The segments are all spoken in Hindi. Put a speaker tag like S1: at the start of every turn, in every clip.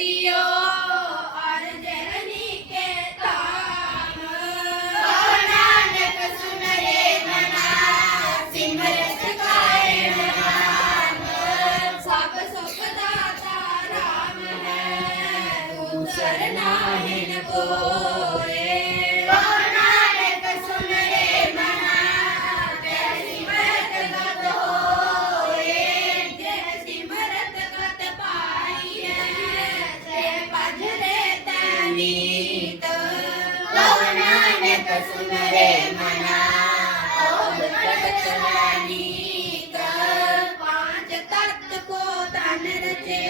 S1: Dios.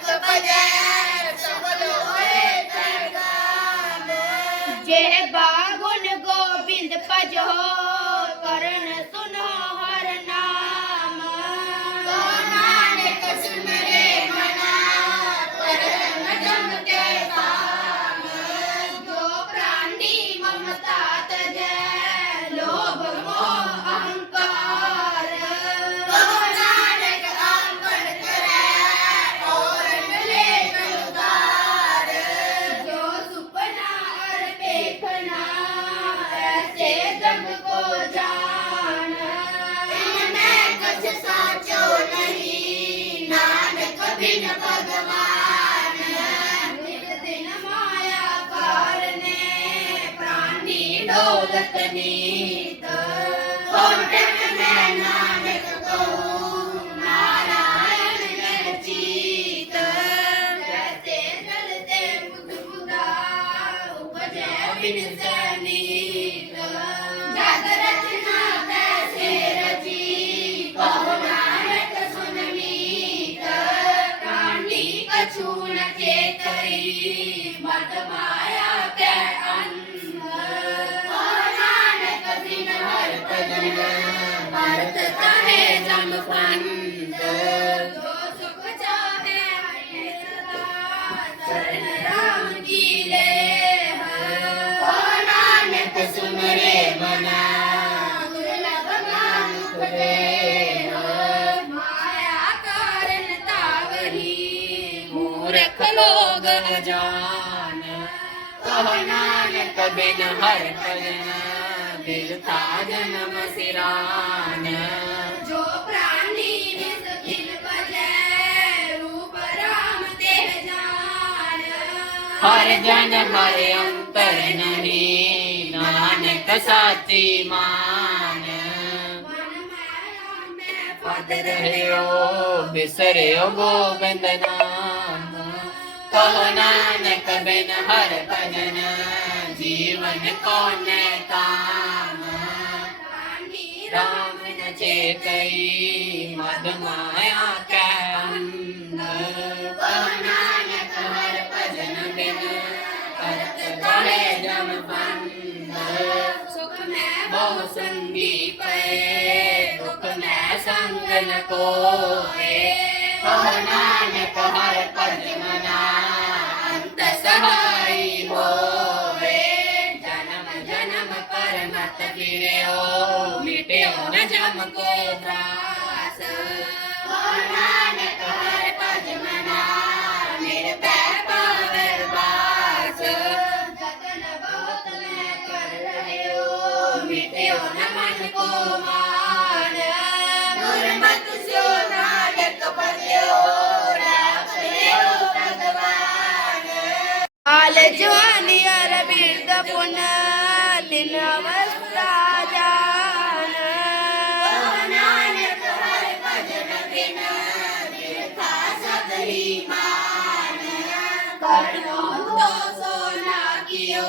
S1: good for them. दौलत
S2: नीत
S1: कोर्टात नानक गौ नारायण
S2: गचित रते रते मुदमुदा उपजे विनसनीत जागरत ना
S1: तैसे रची बहु ਸੁਖਮੰਦ ਜੋ ਸੁਖ ਚਾਹੇ ਆਏ
S2: ਸਦਾ ਸਰਨ ਰਾਮ ਕੀ ਲੈ ਹੋ ਨਾਨਕ ਸੁਮਰੇ ਮਨਾ
S1: ਦੁਰਲਭ ਨਾਮ ਉਪਦੇ ਹੋ ਮਾਇਆ ਕਾਰਨ ਤਾਵਹੀ ਮੂਰਖ
S2: ਲੋਗ ਅਜਾਨ ਕਹ ਨਾਨਕ ਬਿਨ ਹਰ
S1: ਕਲਨਾ ਬਿਰਤਾ ਜਨਮ ਸਿਰਾਨ हर
S2: जन
S1: हर अंतर नहीं नानक साची मान
S2: मन माया में
S1: पद रहियो बिसरियो गोविंद नाम कहो नानक बिन हर भजन जीवन कौन काम
S2: रानी
S1: राम न चेतई संगी पे दुख में संग न कोए कहो नानक हर पद मना अंत सहाय होए जन्म जन्म पर मत गिरो मिट्यो न जम को त्रास।
S2: जवानी अर बिरद पुन दिन अवस्था जान।
S1: ही
S2: तो सोना कियो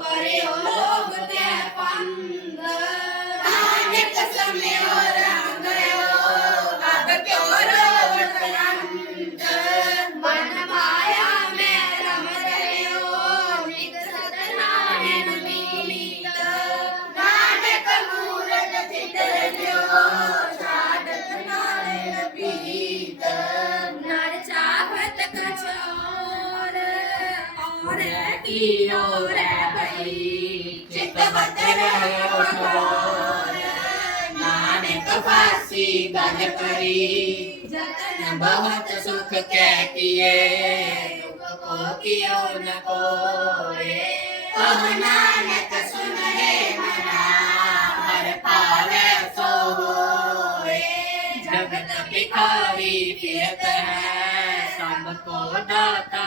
S2: पर्यो लोग ते पंद
S1: नानक समय चितवत रहो ठोर नानक फांसी गल करी बहुत सुख कै किए दुख को कियो न कोए कहो नानक सुन रे मना हर पावे सो जगत भिखारी फिरत है सबको दाता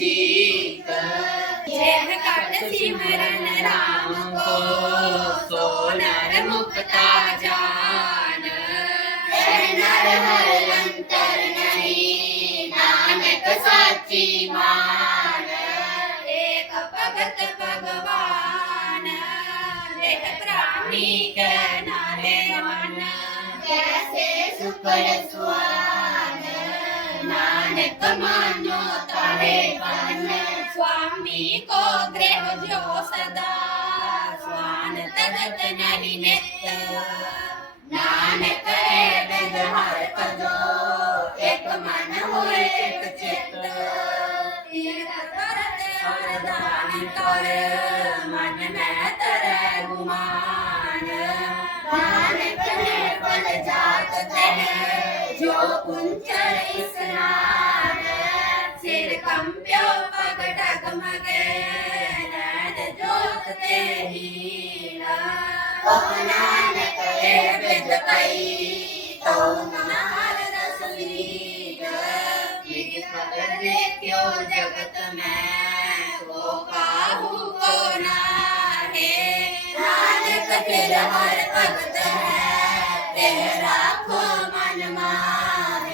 S1: जीत
S2: जेह कर सिमरन राम को
S1: सो नर मुक्ता जान नर हर अंतर नहीं नानक मान
S2: एक भगत भगवान देह प्राणी के नारे
S1: कैसे स्वान मानो तारे पान
S2: स्वामी को गृह जो सदा स्वान तगत नरि नित्य
S1: नानक वेद हर पदो एक मन होए एक चित्त
S2: तीर्थ करत वरदान कर मन में तरह गुमान
S1: नानक है फल जात तह जो कुंचर स्नान जगत में
S2: को काहू को नाहे
S1: नानक फिर हर भगत है तेरा खो मन माहे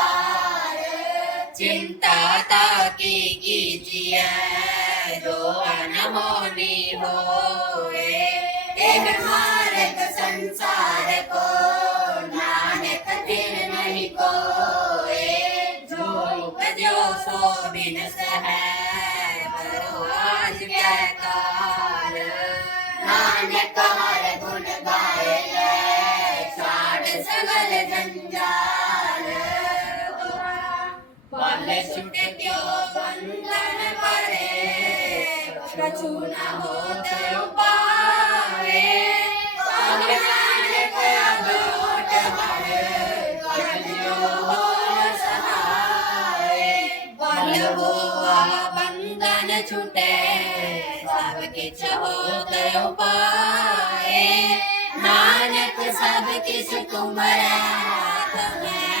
S1: कीजिए जो अनमोनी होए ए मार्ग संसार को, नानक फिर नहीं कोए। जो उपजो सो बिन सह आज क्या पल छुट क्यों बंधन परे कछु न हो सहाय बल बंधन छुटे सब किछ होत उपाय नानक सब किछ तुमरा में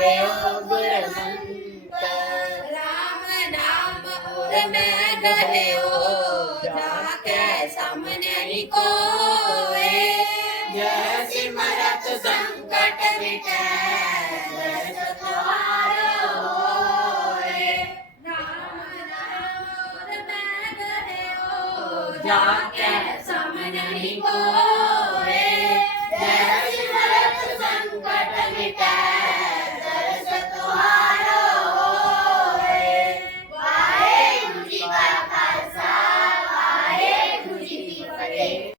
S1: मंत्र राम नाम और मैं हो जाके सामने को जय सिमरत संकट मिटे